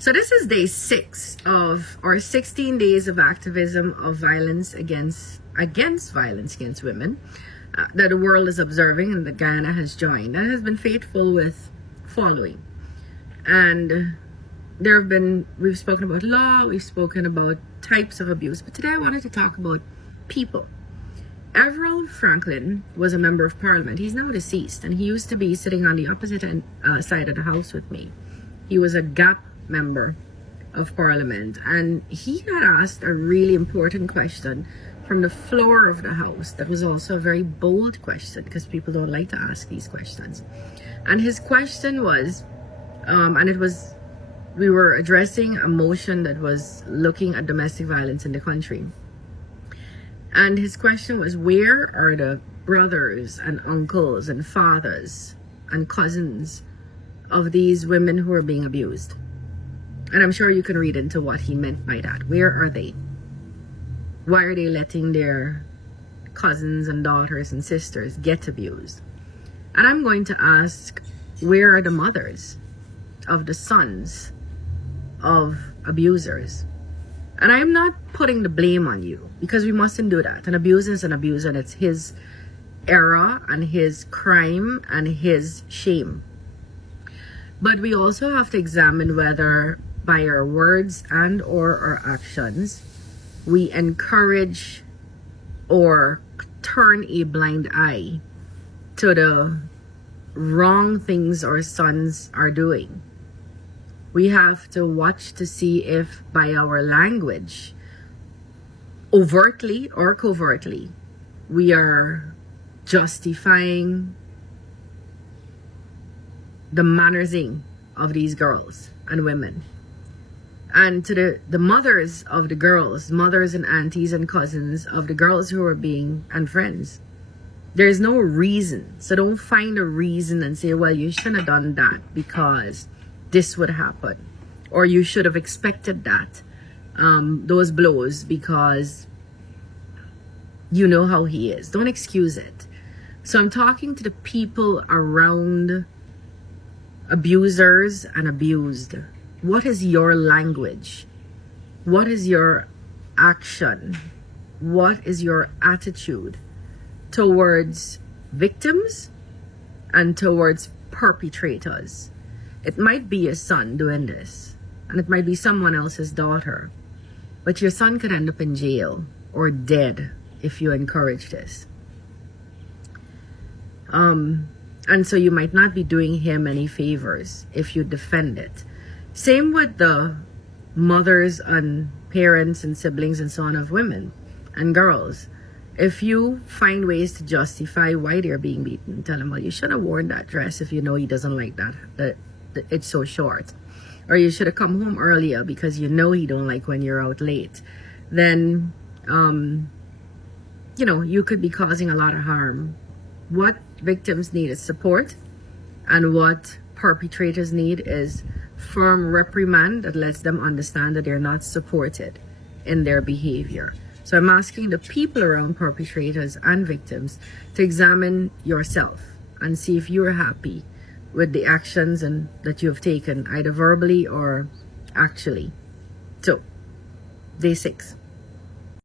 So this is day 6 of our 16 days of activism of violence against violence against women that the world is observing and that Guyana has joined and has been faithful with following. And we've spoken about law, we've spoken about types of abuse, but today I wanted to talk about people. Avril Franklin was a member of parliament. He's now deceased, and he used to be sitting on the opposite side of the house with me. He was a GAP member of parliament, and he had asked a really important question from the floor of the house that was also a very bold question, because people don't like to ask these questions. And his question was, we were addressing a motion that was looking at domestic violence in the country. And his question was, where are the brothers and uncles and fathers and cousins of these women who are being abused? And I'm sure you can read into what he meant by that. Where are they? Why are they letting their cousins and daughters and sisters get abused? And I'm going to ask, where are the mothers of the sons of abusers? And I'm not putting the blame on you, because we mustn't do that. An abuser is an abuser, and it's his error and his crime and his shame. But we also have to examine whether by our words and or our actions we encourage or turn a blind eye to the wrong things our sons are doing. We have to watch to see if by our language, overtly or covertly, we are justifying the mannersing of these girls and women. And to the mothers of the girls, mothers and aunties and cousins of the girls who are and friends, there's no reason. So don't find a reason and say, well, you shouldn't have done that because this would happen, or you should have expected that, those blows, because you know how he is. Don't excuse it. So I'm talking to the people around abusers and abused. What is your language? What is your action? What is your attitude towards victims and towards perpetrators? It might be your son doing this, and it might be someone else's daughter, but your son could end up in jail or dead if you encourage this. And so you might not be doing him any favors if you defend it. Same with the mothers and parents and siblings and so on of women and girls. If you find ways to justify why they're being beaten, tell them, well, you should have worn that dress if you know he doesn't like that it's so short. Or you should have come home earlier because you know he don't like when you're out late. Then, you could be causing a lot of harm. What victims need is support, and what perpetrators need is firm reprimand that lets them understand that they're not supported in their behavior. So I'm asking the people around perpetrators and victims to examine yourself and see if you're happy with the actions that you have taken, either verbally or actually. So, day 6.